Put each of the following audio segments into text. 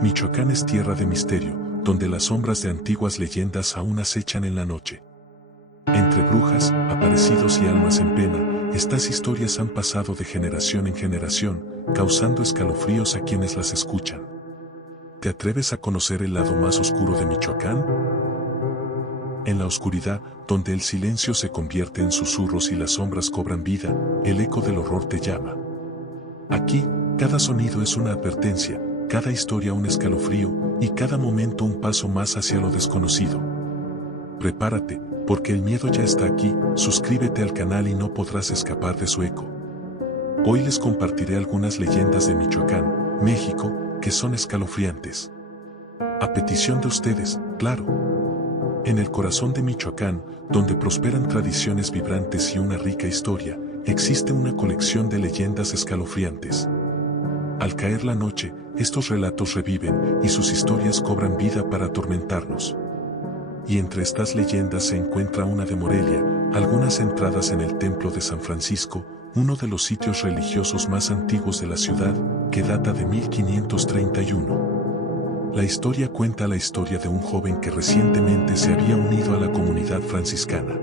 Michoacán es tierra de misterio, donde las sombras de antiguas leyendas aún acechan en la noche. Entre brujas, aparecidos y almas en pena, estas historias han pasado de generación en generación, causando escalofríos a quienes las escuchan. ¿Te atreves a conocer el lado más oscuro de Michoacán? En la oscuridad, donde el silencio se convierte en susurros y las sombras cobran vida, el eco del horror te llama. Aquí, cada sonido es una advertencia, cada historia un escalofrío, y cada momento un paso más hacia lo desconocido. Prepárate, porque el miedo ya está aquí, suscríbete al canal y no podrás escapar de su eco. Hoy les compartiré algunas leyendas de Michoacán, México, que son escalofriantes. A petición de ustedes, claro. En el corazón de Michoacán, donde prosperan tradiciones vibrantes y una rica historia, existe una colección de leyendas escalofriantes. Al caer la noche, estos relatos reviven y sus historias cobran vida para atormentarnos. Y entre estas leyendas se encuentra una de Morelia, algunas centradas en el Templo de San Francisco, uno de los sitios religiosos más antiguos de la ciudad, que data de 1531. La historia cuenta la historia de un joven que recientemente se había unido a la comunidad franciscana.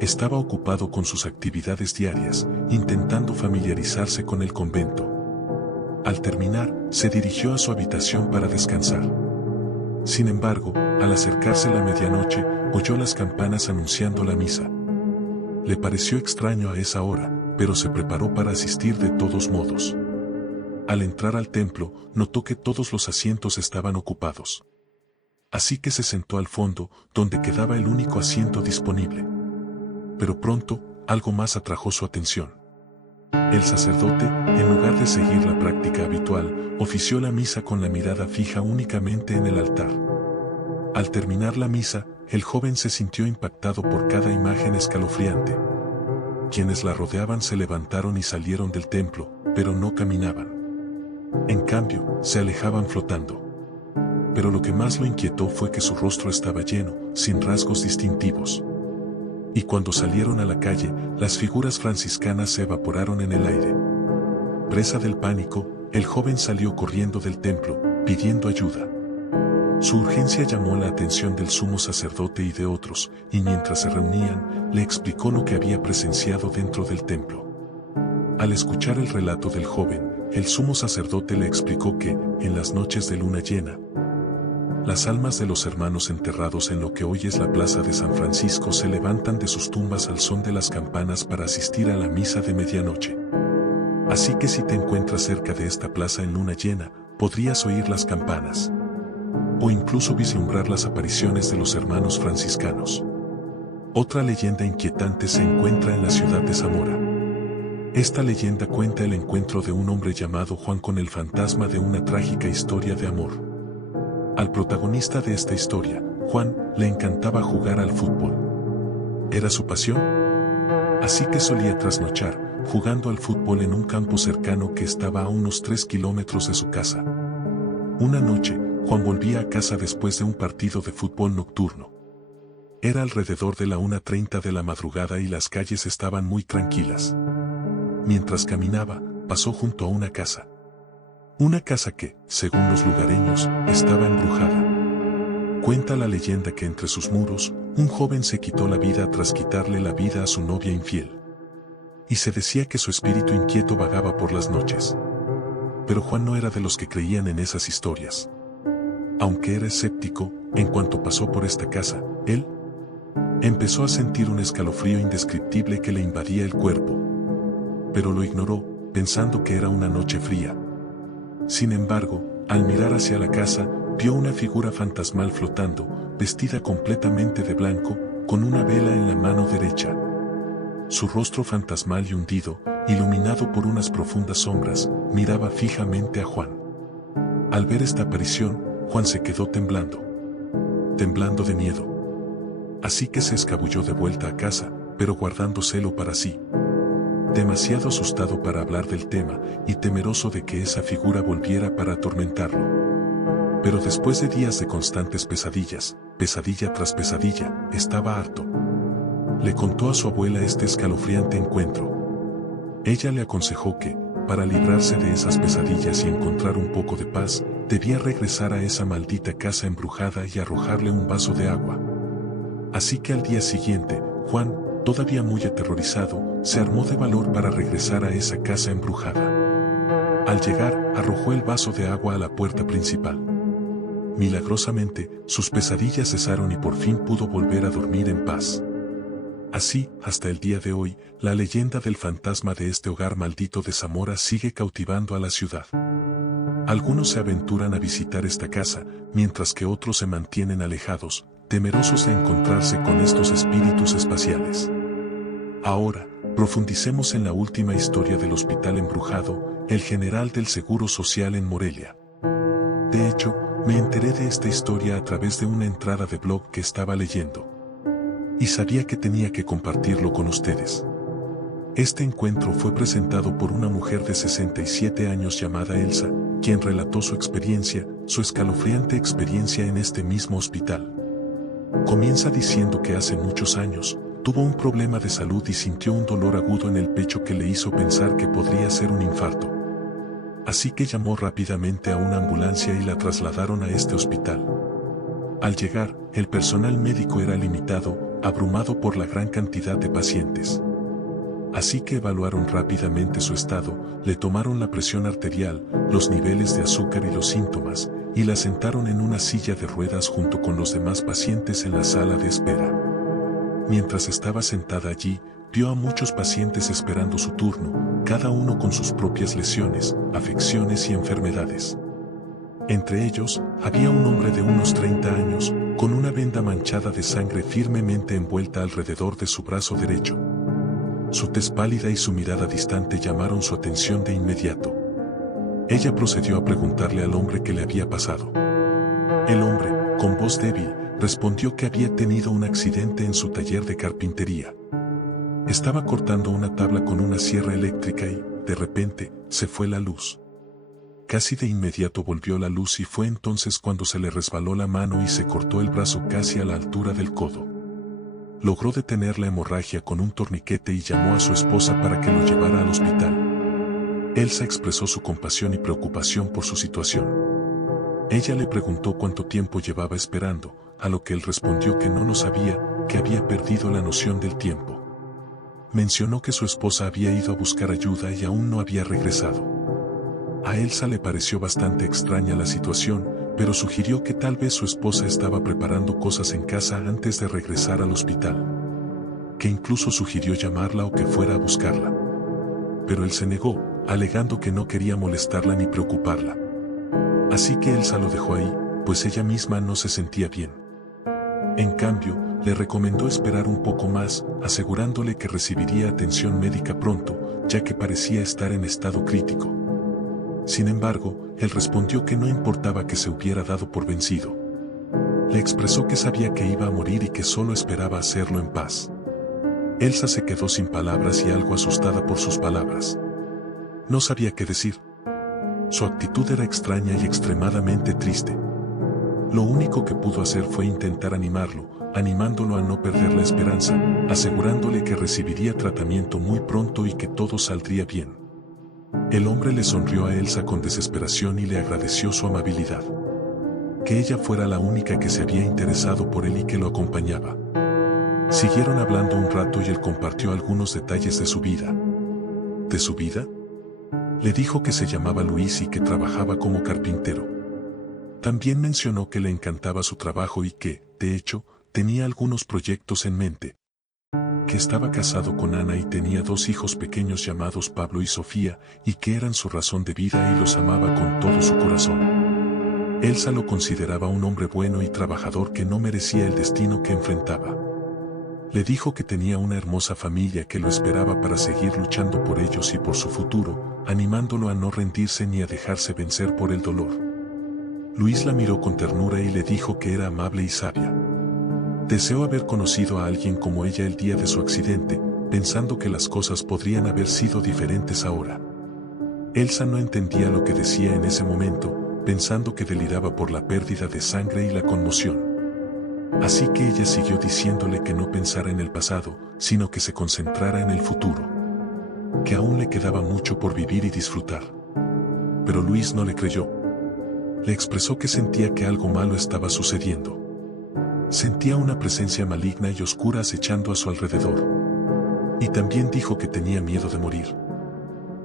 Estaba ocupado con sus actividades diarias, intentando familiarizarse con el convento. Al terminar, se dirigió a su habitación para descansar. Sin embargo, al acercarse la medianoche, oyó las campanas anunciando la misa. Le pareció extraño a esa hora, pero se preparó para asistir de todos modos. Al entrar al templo, notó que todos los asientos estaban ocupados. Así que se sentó al fondo, donde quedaba el único asiento disponible. Pero pronto, algo más atrajo su atención. El sacerdote, en lugar de seguir la práctica habitual, ofició la misa con la mirada fija únicamente en el altar. Al terminar la misa, el joven se sintió impactado por cada imagen escalofriante. Quienes la rodeaban se levantaron y salieron del templo, pero no caminaban. En cambio, se alejaban flotando. Pero lo que más lo inquietó fue que su rostro estaba lleno, sin rasgos distintivos. Y cuando salieron a la calle, las figuras franciscanas se evaporaron en el aire. Presa del pánico, el joven salió corriendo del templo, pidiendo ayuda. Su urgencia llamó la atención del sumo sacerdote y de otros, y mientras se reunían, le explicó lo que había presenciado dentro del templo. Al escuchar el relato del joven, el sumo sacerdote le explicó que, en las noches de luna llena, las almas de los hermanos enterrados en lo que hoy es la plaza de San Francisco se levantan de sus tumbas al son de las campanas para asistir a la misa de medianoche. Así que si te encuentras cerca de esta plaza en luna llena, podrías oír las campanas. O incluso vislumbrar las apariciones de los hermanos franciscanos. Otra leyenda inquietante se encuentra en la ciudad de Zamora. Esta leyenda cuenta el encuentro de un hombre llamado Juan con el fantasma de una trágica historia de amor. Al protagonista de esta historia, Juan, le encantaba jugar al fútbol. ¿Era su pasión? Así que solía trasnochar, jugando al fútbol en un campo cercano que estaba a unos 3 kilómetros de su casa. Una noche, Juan volvía a casa después de un partido de fútbol nocturno. Era alrededor de la 1:30 de la madrugada y las calles estaban muy tranquilas. Mientras caminaba, pasó junto a una casa. Una casa que, según los lugareños, estaba embrujada. Cuenta la leyenda que entre sus muros, un joven se quitó la vida tras quitarle la vida a su novia infiel. Y se decía que su espíritu inquieto vagaba por las noches. Pero Juan no era de los que creían en esas historias. Aunque era escéptico, en cuanto pasó por esta casa, él empezó a sentir un escalofrío indescriptible que le invadía el cuerpo. Pero lo ignoró, pensando que era una noche fría. Sin embargo, al mirar hacia la casa, vio una figura fantasmal flotando, vestida completamente de blanco, con una vela en la mano derecha. Su rostro fantasmal y hundido, iluminado por unas profundas sombras, miraba fijamente a Juan. Al ver esta aparición, Juan se quedó temblando de miedo. Así que se escabulló de vuelta a casa, pero guardando celo para sí. Demasiado asustado para hablar del tema y temeroso de que esa figura volviera para atormentarlo. Pero después de días de constantes pesadillas, pesadilla tras pesadilla, estaba harto. Le contó a su abuela este escalofriante encuentro. Ella le aconsejó que, para librarse de esas pesadillas y encontrar un poco de paz, debía regresar a esa maldita casa embrujada y arrojarle un vaso de agua. Así que al día siguiente, Juan, todavía muy aterrorizado, se armó de valor para regresar a esa casa embrujada. Al llegar, arrojó el vaso de agua a la puerta principal. Milagrosamente, sus pesadillas cesaron y por fin pudo volver a dormir en paz. Así, hasta el día de hoy, la leyenda del fantasma de este hogar maldito de Zamora sigue cautivando a la ciudad. Algunos se aventuran a visitar esta casa, mientras que otros se mantienen alejados, temerosos de encontrarse con estos espíritus espaciales. Ahora, profundicemos en la última historia del hospital embrujado, el general del Seguro Social en Morelia. De hecho, me enteré de esta historia a través de una entrada de blog que estaba leyendo. Y sabía que tenía que compartirlo con ustedes. Este encuentro fue presentado por una mujer de 67 años llamada Elsa, quien relató su experiencia, su escalofriante experiencia en este mismo hospital. Comienza diciendo que hace muchos años, tuvo un problema de salud y sintió un dolor agudo en el pecho que le hizo pensar que podría ser un infarto. Así que llamó rápidamente a una ambulancia y la trasladaron a este hospital. Al llegar, el personal médico era limitado, abrumado por la gran cantidad de pacientes. Así que evaluaron rápidamente su estado, le tomaron la presión arterial, los niveles de azúcar y los síntomas, y la sentaron en una silla de ruedas junto con los demás pacientes en la sala de espera. Mientras estaba sentada allí, vio a muchos pacientes esperando su turno, cada uno con sus propias lesiones, afecciones y enfermedades. Entre ellos, había un hombre de unos 30 años, con una venda manchada de sangre firmemente envuelta alrededor de su brazo derecho. Su tez pálida y su mirada distante llamaron su atención de inmediato. Ella procedió a preguntarle al hombre qué le había pasado. El hombre, con voz débil, respondió que había tenido un accidente en su taller de carpintería. Estaba cortando una tabla con una sierra eléctrica y, de repente, se fue la luz. Casi de inmediato volvió la luz y fue entonces cuando se le resbaló la mano y se cortó el brazo casi a la altura del codo. Logró detener la hemorragia con un torniquete y llamó a su esposa para que lo llevara al hospital. Elsa expresó su compasión y preocupación por su situación. Ella le preguntó cuánto tiempo llevaba esperando, a lo que él respondió que no lo sabía, que había perdido la noción del tiempo. Mencionó que su esposa había ido a buscar ayuda y aún no había regresado. A Elsa le pareció bastante extraña la situación, pero sugirió que tal vez su esposa estaba preparando cosas en casa antes de regresar al hospital. Que incluso sugirió llamarla o que fuera a buscarla. Pero él se negó, alegando que no quería molestarla ni preocuparla. Así que Elsa lo dejó ahí, pues ella misma no se sentía bien. En cambio, le recomendó esperar un poco más, asegurándole que recibiría atención médica pronto, ya que parecía estar en estado crítico. Sin embargo, él respondió que no importaba que se hubiera dado por vencido. Le expresó que sabía que iba a morir y que solo esperaba hacerlo en paz. Elsa se quedó sin palabras y algo asustada por sus palabras. No sabía qué decir. Su actitud era extraña y extremadamente triste. Lo único que pudo hacer fue intentar animarlo, animándolo a no perder la esperanza, asegurándole que recibiría tratamiento muy pronto y que todo saldría bien. El hombre le sonrió a Elsa con desesperación y le agradeció su amabilidad. Que ella fuera la única que se había interesado por él y que lo acompañaba. Siguieron hablando un rato y él compartió algunos detalles de su vida. ¿De su vida? Le dijo que se llamaba Luis y que trabajaba como carpintero. También mencionó que le encantaba su trabajo y que, de hecho, tenía algunos proyectos en mente. Que estaba casado con Ana y tenía 2 hijos pequeños llamados Pablo y Sofía, y que eran su razón de vida y los amaba con todo su corazón. Elsa lo consideraba un hombre bueno y trabajador que no merecía el destino que enfrentaba. Le dijo que tenía una hermosa familia que lo esperaba para seguir luchando por ellos y por su futuro, animándolo a no rendirse ni a dejarse vencer por el dolor. Luis la miró con ternura y le dijo que era amable y sabia. Deseó haber conocido a alguien como ella el día de su accidente, pensando que las cosas podrían haber sido diferentes ahora. Elsa no entendía lo que decía en ese momento, pensando que deliraba por la pérdida de sangre y la conmoción. Así que ella siguió diciéndole que no pensara en el pasado, sino que se concentrara en el futuro. Que aún le quedaba mucho por vivir y disfrutar. Pero Luis no le creyó. Le expresó que sentía que algo malo estaba sucediendo. Sentía una presencia maligna y oscura acechando a su alrededor. Y también dijo que tenía miedo de morir.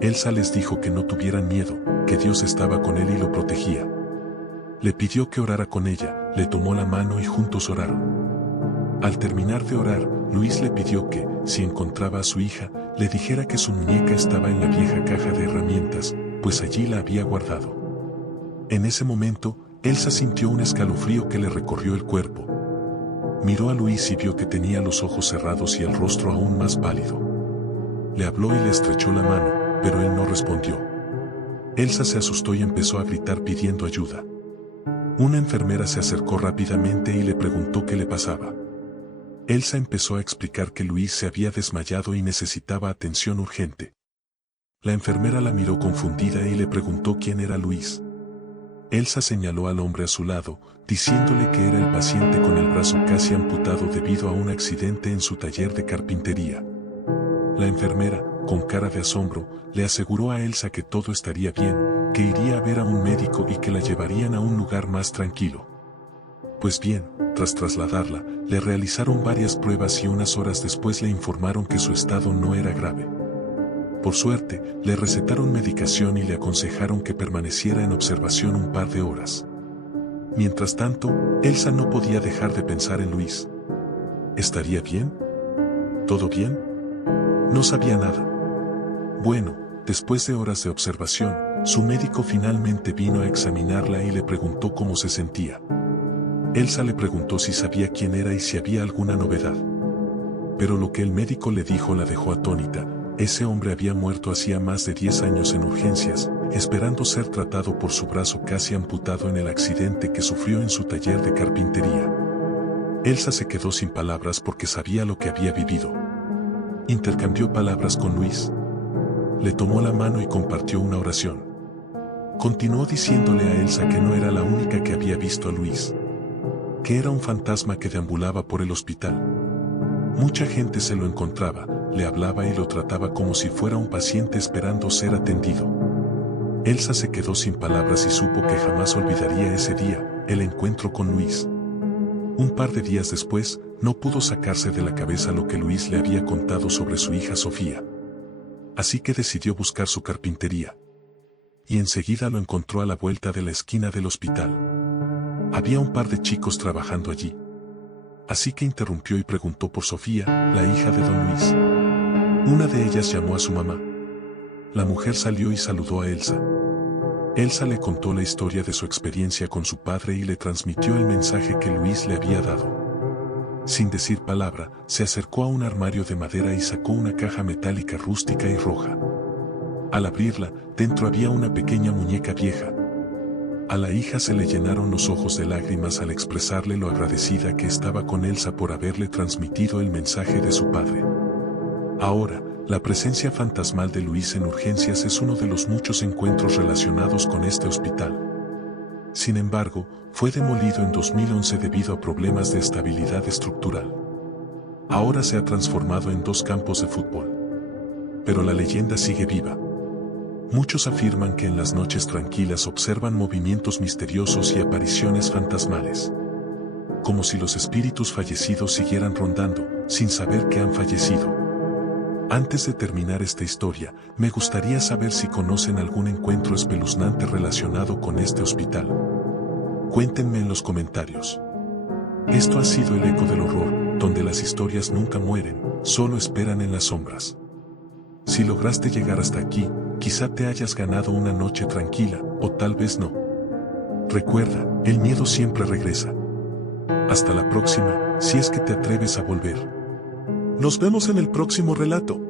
Elsa les dijo que no tuvieran miedo, que Dios estaba con él y lo protegía. Le pidió que orara con ella, le tomó la mano y juntos oraron. Al terminar de orar, Luis le pidió que, si encontraba a su hija, le dijera que su muñeca estaba en la vieja caja de herramientas, pues allí la había guardado. En ese momento, Elsa sintió un escalofrío que le recorrió el cuerpo. Miró a Luis y vio que tenía los ojos cerrados y el rostro aún más pálido. Le habló y le estrechó la mano, pero él no respondió. Elsa se asustó y empezó a gritar pidiendo ayuda. Una enfermera se acercó rápidamente y le preguntó qué le pasaba. Elsa empezó a explicar que Luis se había desmayado y necesitaba atención urgente. La enfermera la miró confundida y le preguntó quién era Luis. Elsa señaló al hombre a su lado, diciéndole que era el paciente con el brazo casi amputado debido a un accidente en su taller de carpintería. La enfermera, con cara de asombro, le aseguró a Elsa que todo estaría bien, que iría a ver a un médico y que la llevarían a un lugar más tranquilo. Pues bien, tras trasladarla, le realizaron varias pruebas y unas horas después le informaron que su estado no era grave. Por suerte, le recetaron medicación y le aconsejaron que permaneciera en observación un par de horas. Mientras tanto, Elsa no podía dejar de pensar en Luis. ¿Estaría bien? ¿Todo bien? No sabía nada. Bueno, después de horas de observación, su médico finalmente vino a examinarla y le preguntó cómo se sentía. Elsa le preguntó si sabía quién era y si había alguna novedad. Pero lo que el médico le dijo la dejó atónita. Ese hombre había muerto hacía más de 10 años en urgencias, esperando ser tratado por su brazo casi amputado en el accidente que sufrió en su taller de carpintería. Elsa se quedó sin palabras porque sabía lo que había vivido. Intercambió palabras con Luis. Le tomó la mano y compartió una oración. Continuó diciéndole a Elsa que no era la única que había visto a Luis. Que era un fantasma que deambulaba por el hospital. Mucha gente se lo encontraba, le hablaba y lo trataba como si fuera un paciente esperando ser atendido. Elsa se quedó sin palabras y supo que jamás olvidaría ese día, el encuentro con Luis. Un par de días después, no pudo sacarse de la cabeza lo que Luis le había contado sobre su hija Sofía. Así que decidió buscar su carpintería. Y enseguida lo encontró a la vuelta de la esquina del hospital. Había un par de chicos trabajando allí. Así que interrumpió y preguntó por Sofía, la hija de don Luis. Una de ellas llamó a su mamá. La mujer salió y saludó a Elsa. Elsa le contó la historia de su experiencia con su padre y le transmitió el mensaje que Luis le había dado. Sin decir palabra, se acercó a un armario de madera y sacó una caja metálica rústica y roja. Al abrirla, dentro había una pequeña muñeca vieja. A la hija se le llenaron los ojos de lágrimas al expresarle lo agradecida que estaba con Elsa por haberle transmitido el mensaje de su padre. Ahora, la presencia fantasmal de Luis en urgencias es uno de los muchos encuentros relacionados con este hospital. Sin embargo, fue demolido en 2011 debido a problemas de estabilidad estructural. Ahora se ha transformado en 2 campos de fútbol. Pero la leyenda sigue viva. Muchos afirman que en las noches tranquilas observan movimientos misteriosos y apariciones fantasmales. Como si los espíritus fallecidos siguieran rondando, sin saber que han fallecido. Antes de terminar esta historia, me gustaría saber si conocen algún encuentro espeluznante relacionado con este hospital. Cuéntenme en los comentarios. Esto ha sido El Eco del Horror, donde las historias nunca mueren, solo esperan en las sombras. Si lograste llegar hasta aquí, quizá te hayas ganado una noche tranquila, o tal vez no. Recuerda, el miedo siempre regresa. Hasta la próxima, si es que te atreves a volver. Nos vemos en el próximo relato.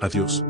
Adiós.